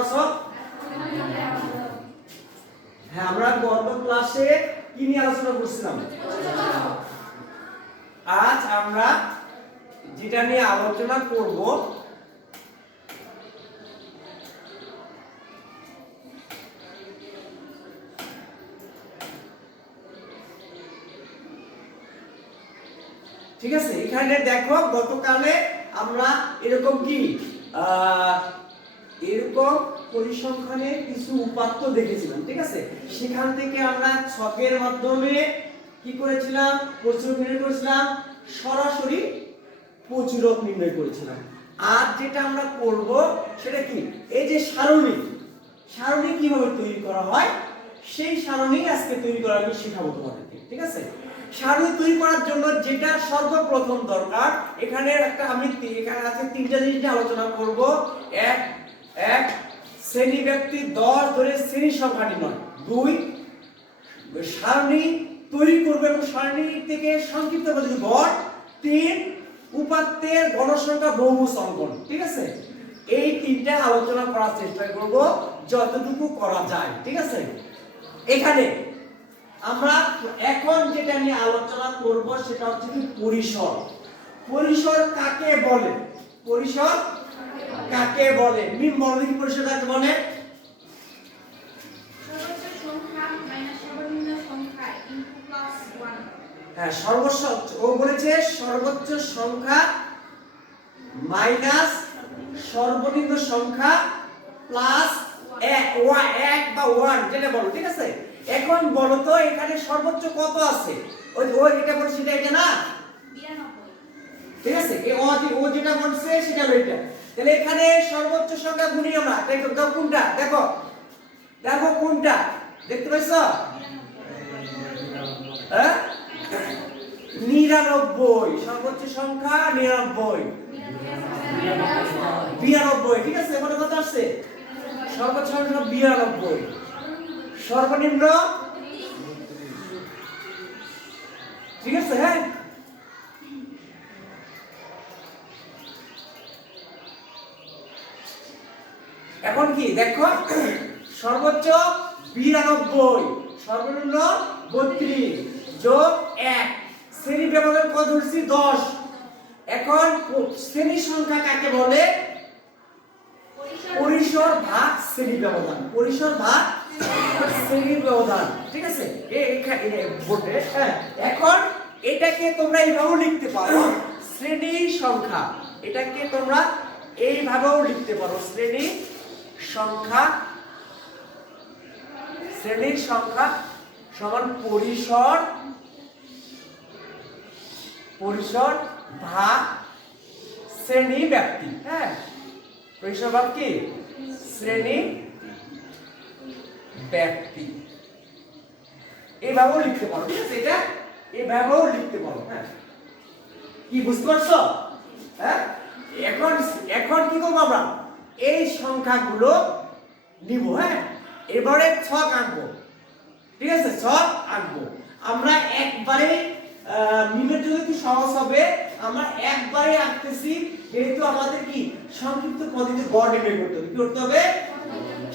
আছো? হ্যাঁ, আমরা গত ক্লাসে কি নিয়ে আলোচনা করছিলাম? আজ আমরা যেটা নিয়ে আলোচনা করব ঠিক আছে। এখানে দেখো গতকালে আমরা এরকম পরিসংখ্যানে কিছু উপাত্ত দেখেছিলাম, ঠিক আছে। সেখান থেকে আমরা ছকের মাধ্যমে কি করেছিলাম? প্রচুরক নির্ণয় করেছিলাম, সরাসরি প্রচুরক নির্ণয় করেছিলাম। আর যেটা আমরা করব সেটা কি, এই যে সারণী কিভাবে তৈরি করা হয় সেই সারণী আজকে তৈরি করা আমি শেখাবো তোমাদেরকে, ঠিক আছে। সারণী তৈরি করার জন্য যেটা সর্বপ্রথম দরকার, এখানে আছে তিনটা জিনিস নিয়ে আলোচনা করব। এক শ্রেণী ব্যক্তি 10 ধরে শ্রেণী সংখ্যা নির্ণয়। 2 সারণী তৈরি করব এবং সারণী থেকে সংক্ষিপ্ত পদ্ধতি গড়। 3 উপাত্তের গণসংখ্যা বহুভুজ অঙ্কন, ঠিক আছে। এই তিনটা আলোচনা করার চেষ্টা করব যতটুকু করা যায়, ঠিক আছে। এখানে আমরা এখন যেটা নিয়ে আলোচনা করব সেটা হচ্ছে কি পরিসর। পরিসর কাকে বলে? পরিসর কাকে বলে? মিম বলো দেখি, পরিসর কাকে বলে? সর্বোচ্চ সংখ্যা মাইনাস সর্বনিম্ন সংখ্যা ইনটু প্লাস 1। হ্যাঁ, ও বলেছে সর্বোচ্চ সংখ্যা মাইনাস সর্বনিম্ন সংখ্যা প্লাস 1 বা 1 যেটা বলো, ঠিক আছে। এখন বলো তো এখানে সর্বোচ্চ কত আছে? ওই এটা বলছে এটা না, 92, ঠিক আছে। ও যেটা বলছে সেটা হলো এটা। তাহলে এখানে সর্বোচ্চ সংখ্যা গুনি আমরা দেখো কোনটা, দেখো কোনটা দেখতে পাইছো? হ্যাঁ, 99। সর্বোচ্চ সংখ্যা 99, 92, ঠিক আছে। এখানে কত আসছে? সর্বোচ্চ সংখ্যা 92, সর্বনিম্ন, ঠিক আছে। হ্যাঁ, এখন কি দেখো, সর্বোচ্চ 92, সর্বনিম্ন 32 যোগ 1, শ্রেণী ব্যবধান কত ধরছি? 10। এখন শ্রেণী সংখ্যা কাকে বলে? পরিসর ভাগ শ্রেণী ব্যবধান। পরিসর ভাগ শ্রেণী ব্যবধান, ঠিক আছে। এখন এটাকে তোমরা এইভাবেও লিখতে পারো, শ্রেণী সংখ্যা। এটাকে তোমরা এইভাবেও লিখতে পারো, শ্রেণী সংখ্যা সমান পরিসর ভাগ শ্রেণী ব্যক্তি। হ্যাঁ, পরিসর ভাগ কি? শ্রেণী ব্যক্তি। এইভাবেও লিখতে পারো, ঠিক আছে। এটা এইভাবেও লিখতে পারো। হ্যাঁ, কি বুঝতে পারছো? হ্যাঁ, এখন কি করবো আমরা? এই সংখ্যাগুলো নিব। হ্যাঁ, এবারে ছক আঁকবো, ঠিক আছে। ছক আঁকবো আমরা একবারে, মিমের জন্য কি সহজ হবে, আমরা একবারে আঁকতেছি, যেহেতু আমাদের কি সংক্ষিপ্ত পদ্ধতিতে গড় নির্ণয় করতে হবে। কি করতে হবে?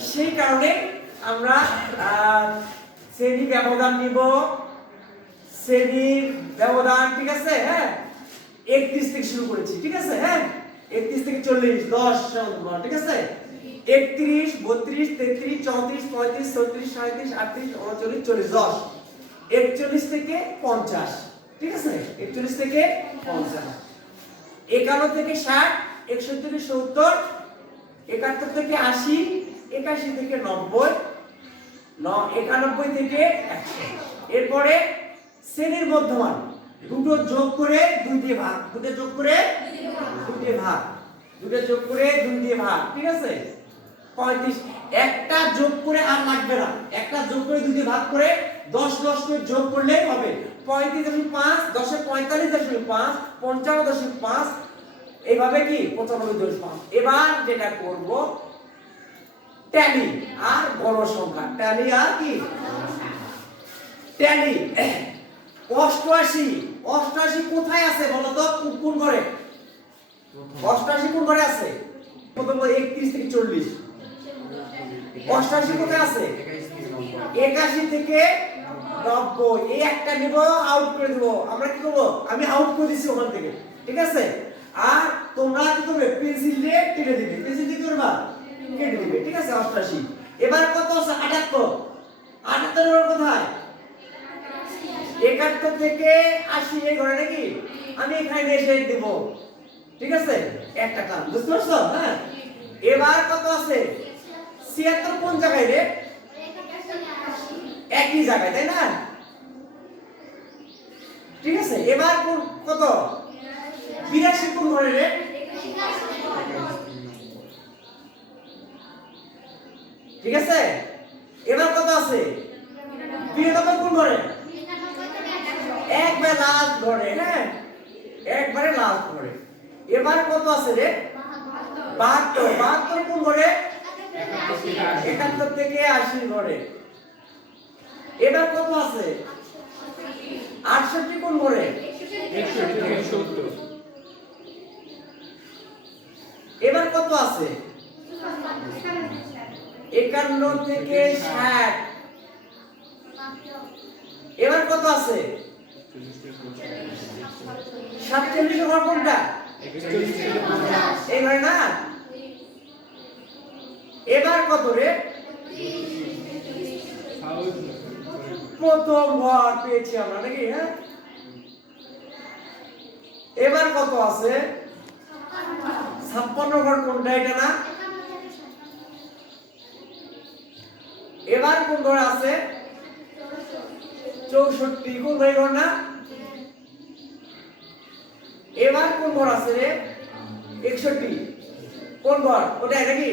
সেই কারণে আমরা শ্রেণী ব্যবধান নিব। শ্রেণীর ব্যবধান, ঠিক আছে। হ্যাঁ, 31 থেকে শুরু করেছি, ঠিক আছে। হ্যাঁ, 31 থেকে 40, 10, ঠিক আছে। 31, 32, 33, 34, 35, 36, 37, 38, 39, 40, 10। 41 থেকে 50, ঠিক আছে। 41 থেকে 50, 51 থেকে 60, 61 থেকে 70, 71 থেকে 80, 81 থেকে 90, 91 থেকে 100। এরপরে শ্রেণীর মধ্যমান, দুটো যোগ করে 2 দিয়ে ভাগ, দুটো যোগ করে 2 দিয়ে ভাগ, দুটো যোগ করে 2 দিয়ে ভাগ, ঠিক আছে। 35, একটা যোগ করে আর লাগবে না, একটা যোগ করে 2 দিয়ে ভাগ করে 10 করে যোগ করলেই হবে। 35.5, 10 এ 45.5, 55.5, এইভাবে কি 95.5। এবার যেটা করব, ট্যালি আর গণসংখ্যা। ট্যালি আর কি? ট্যালি। 88 কোথায় আছে বলো তো? কোন ঘরে? 88 কোন ঘরে আছে? প্রথম 31 থেকে 40, 88 কোথায় আছে? 81 থেকে 90 এই একটা নিব, আউট করে দেব। আমরা কি করব? আমি আউট করে দিছি ওখান থেকে, ঠিক আছে? আর তোমরা কি করবে? পেন্সিল দিয়ে কেটে দিবে, পেন্সিল দিয়ে করবা কেটে দিবে, ঠিক আছে? 88। এবার কত আছে? 78। 78 এর কোথায়? 71 থেকে 80 এই ঘরে নাকি? আমি এখানে এসে দেব, ঠিক আছে? একটা কাজ বুঝতে পারছো? হ্যাঁ, এবার কত আছে? 76 কোন জায়গায় রে? একই জায়গায়, তাই না? ঠিক আছে, এবার কত? 82 কোন ঘরে রে? ঠিক আছে, এবার কত আছে? 92 কোন ঘরে? একবারে লাস্ট ঘরে, হ্যাঁ, একবারে লাস্ট ঘরে। এবার কত আছে রে? 72। 72 কোন ঘরে? 71 থেকে 80 ঘরে। এবার কত আছে? 68 কোন ঘরে? 61 থেকে 70। এবার কত আছে? 51 থেকে 60। এবার কত আছে? 47 ঘর কোনটা? 41 থেকে 50। এই ঘরে না? এবার কত রে? প্রথম ঘর পেয়েছি আমরা নাকি? হ্যাঁ, এবার কত আছে? 56 ঘর কোনটা? এটা না? এবার কোন ঘর আছে? 64 কোন ঘর না? এবার কোন ঘর আছে রে? 61 কোন ঘর? ওটা নাকি?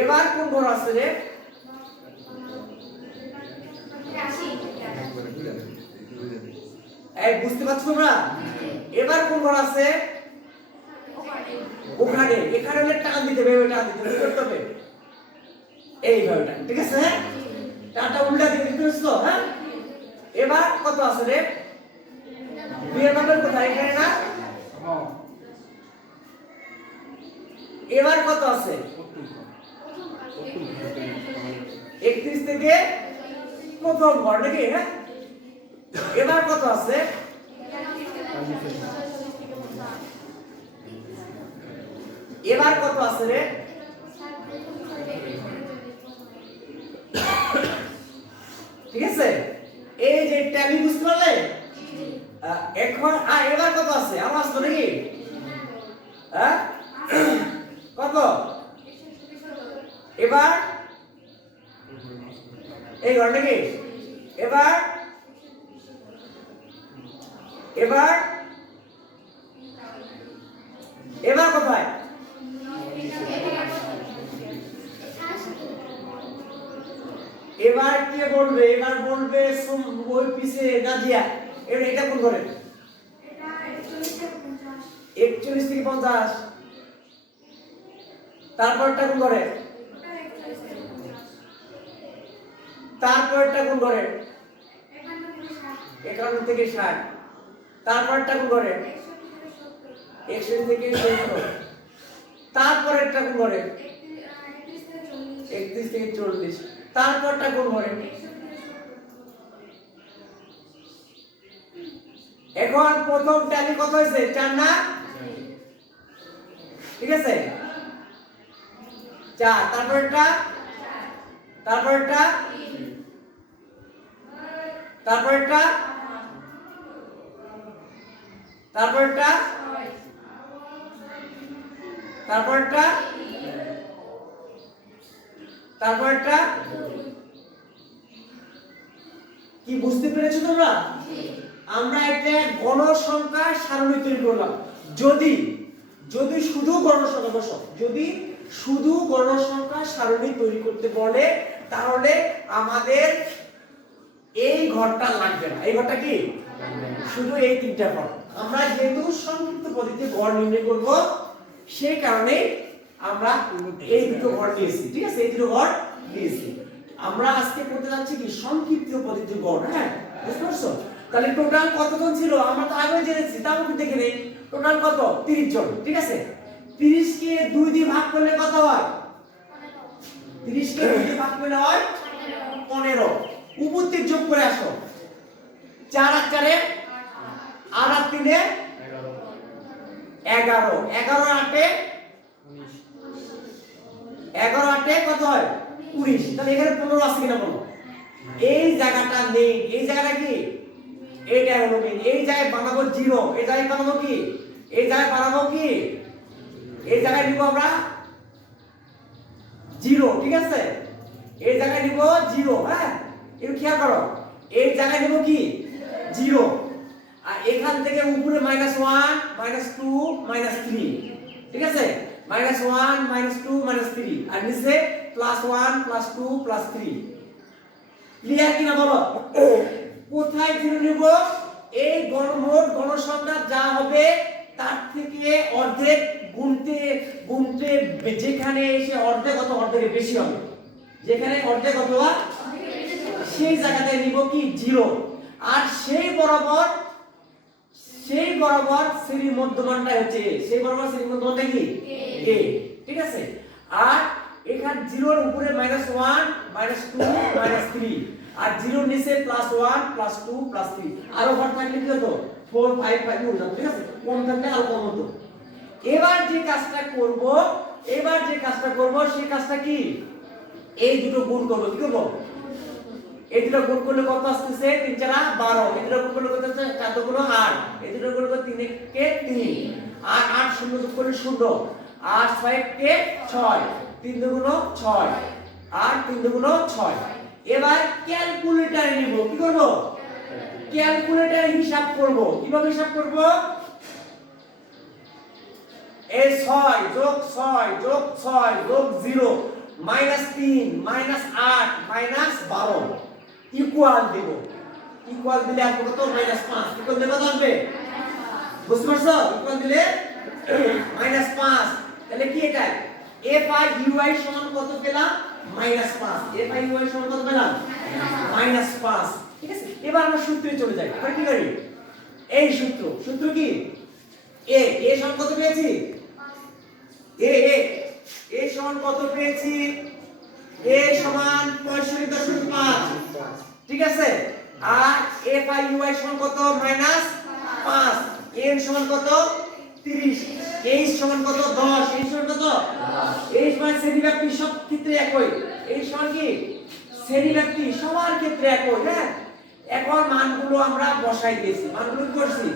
এবার কোন ঘর আছে রে? এই বুঝতে পারছো তোমরা? এবার কোন ঘর আছে? ওখানে। এখানে হলে টান দিতে হবে, টান দিতে হবে, করতে হবে এইভাবে টান, ঠিক আছে? হ্যাঁ, টানটা উল্টা দিয়ে দিতে হচ্ছে। হ্যাঁ, এবার কত আছে রে? 92 কোথায়? এখানে না? এবার কত আছে? 31 থেকে প্রথম ঘর নাকি? হ্যাঁ, এবার কত আছে? এবার কত আছে রে? ঠিক আছে, এই যে ট্যালি বুঝতে পারলে? এখন এবার কত আছে? আমার আসতো নাকি? হ্যাঁ, কত? এবার এই ঘর নাকি? এবার এবার এবার কোথায়? এবার কে বলবে? এবার বলবে ওই পিছে নাজিয়া। এটা কোন ঘরে? 41 থেকে 50। তারপরটা কোন ঘরে? তারপরটা কোন ঘরে? 51 থেকে 60। তারপরটা কোন ঘরে? 61 থেকে 70। তারপরেরটা কোন ঘরে? 31 থেকে 40। তারপরটা কোন ঘরে? এখন প্রথম ট্যালি কত হয়েছে? 4 না? ঠিক আছে, 4। তারপরটা? তারপরটা? তারপরটা? তারপরটা? তারপরটা? তারপরটা? কি বুঝতে পেরেছো তোমরা? আমরা একটা গণসংখ্যা সারণী তৈরি করলাম। যদি শুধু গণসংখ্যা বসো, যদি শুধু গণসংখ্যা সারণী তৈরি করতে বলে তাহলে আমাদের এই ঘরটা লাগবে না। এই ঘরটা কি? শুধু এই তিনটা ঘর। আমরা যেহেতু সংক্ষিপ্ত পদ্ধতিতে ঘর নির্ণয় করব সেই কারণে আমরা এই দুটো ঘর নিয়েছি, ঠিক আছে? এই দুটো ঘর নিয়েছি। আমরা আজকে করতে যাচ্ছি কি সংক্ষিপ্ত পদ্ধতির ঘর। হ্যাঁ, বুঝতে পারছো? তাহলে টোটাল কতজন ছিল আমরা তো আগে জেনেছি, তাও একটু দেখে নেই। টোটাল কত? 30 জন, ঠিক আছে? 30 কে 2 দিয়ে ভাগ করলে কত হয়? 30 কে 2 দিয়ে ভাগ করলে হয় 15। উপর থেকে যোগ করে আসো। 4 আর 4 এ 8 আর 3 এ 11, 11 আর 8 এ 11 আর 8 এ কত হয়? 19। তাহলে এখানে 15 আছে কিনা বলো? এই জায়গাটা নেই, এই জায়গাটা কি? এইটা হলো মেইন। এই জায়গায় বানাবো 0, এই জায়গায় বানাবো কি? এই জায়গায় বানাবো কি? এই জায়গায় নিব আমরা 0, ঠিক আছে? এই জায়গায় নিব 0, হ্যাঁ? একটু খেয়াল করো। এই জায়গায় নিব কি? 0। আর এখান থেকে উপরে -1 -2 -3, ঠিক আছে? -1 -2 -3 আর নিচে +1 +2 +3। ক্লিয়ার কিনা বলো? কোথায় 0 নিব? এই মোট গণসংখ্যা যা হবে তার থেকে অর্ধেক গুণতে গুণতে যেখানে এসে অর্ধেক অত অর্ধেকের বেশি হবে, যেখানে অর্ধেক অথবা সেই জায়গাতে নিব কি? 0। আর সেই বরাবর শ্রেণীর মধ্যমানটা হচ্ছে a, সেই বরাবর শ্রেণীর মধ্যমানটা কি? a, ঠিক আছে? আর এখানে 0 এর উপরে -1 -2 -3 আর 0 এর নিচে +1 +2 +3 আর ওভার থাকলে কি হতো? 4 5 5 উঠে যেত, ঠিক আছে? কম থাকলে আরো কম হতো। এবার যে কাজটা করব সেই কাজটা কি? এই দুটো গুণ করব। কি করব? এই দুটো গুণ করলে কত আসছে? 3 4 12। এই দুটো গুণ করলে কত আসছে? 4 2 8। এই দুটো গুণ করলে 3 কে 3 আর 8 0 যোগ করলে 0 আর 6 কে 6 3 2 6 আর 3 2 6। এবার ক্যালকুলেটরে নিব। কি করব? ক্যালকুলেটরে হিসাব করব। কিভাবে হিসাব করব? এই 6 যোগ 6 যোগ 6 যোগ 0 -3 -8 -12 ইকুয়াল দেব। ইকুয়াল দিলে আর কত? -5। ইকুয়াল দিলে কত আসবে? বুঝতে পারছো? ইকুয়াল দিলে -5। তাহলে কি এটা? FIUI সমান কত পেলাম? -5। FIUI সমান কত পেলাম? -5, ঠিক আছে? এবার আমরা সূত্রে চলে যাই। এবার কি করি? এই সূত্র কি? a সমান কত পেয়েছি? a সমান কত পেয়েছি? a সমান 65.5, ঠিক আছে? আর FIUI সমান কত? -5। n সমান কত? 30। h সমান কত? 10। h সমান কত? h মানে শ্রেণীব্যাপ্তি সব ক্ষেত্রে একই। h সমান কি? শ্রেণীব্যাপ্তি সবার ক্ষেত্রে একই, হ্যাঁ? এখন মানগুলো আমরা বসাই দিয়েছি। মানগুলো কি করছি?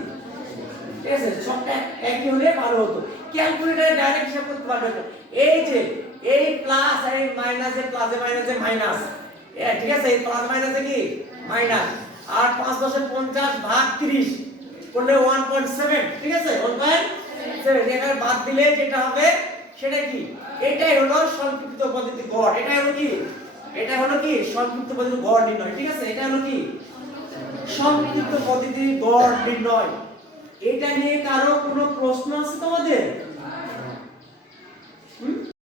ঠিক আছে? সবটা একই হলে ভালো হতো। ক্যালকুলেটরে ডাইরেক্ট হিসাব করতে পারবে। এই যে এই প্লাস আর এই মাইনাস, এর প্লাসে মাইনাসে মাইনাস, ঠিক আছে? এই প্লাস মাইনাসে কি? মাইনাস। আর 5 10 50 ভাগ 30 করলে 1.7, ঠিক আছে? 1.7 এখানে বাদ দিলে যেটা হবে সেটা কি? এটাই হলো সংক্ষিপ্ত পদ্ধতি গড়। এটা হলো কি? এটা হলো কি? সংক্ষিপ্ত পদ্ধতি গড় নির্ণয়, ঠিক আছে? এটা হলো কি? সংক্ষিপ্ত পদ্ধতি গড় নির্ণয়। এটা নিয়ে কারো কোনো প্রশ্ন আছে তোমাদের?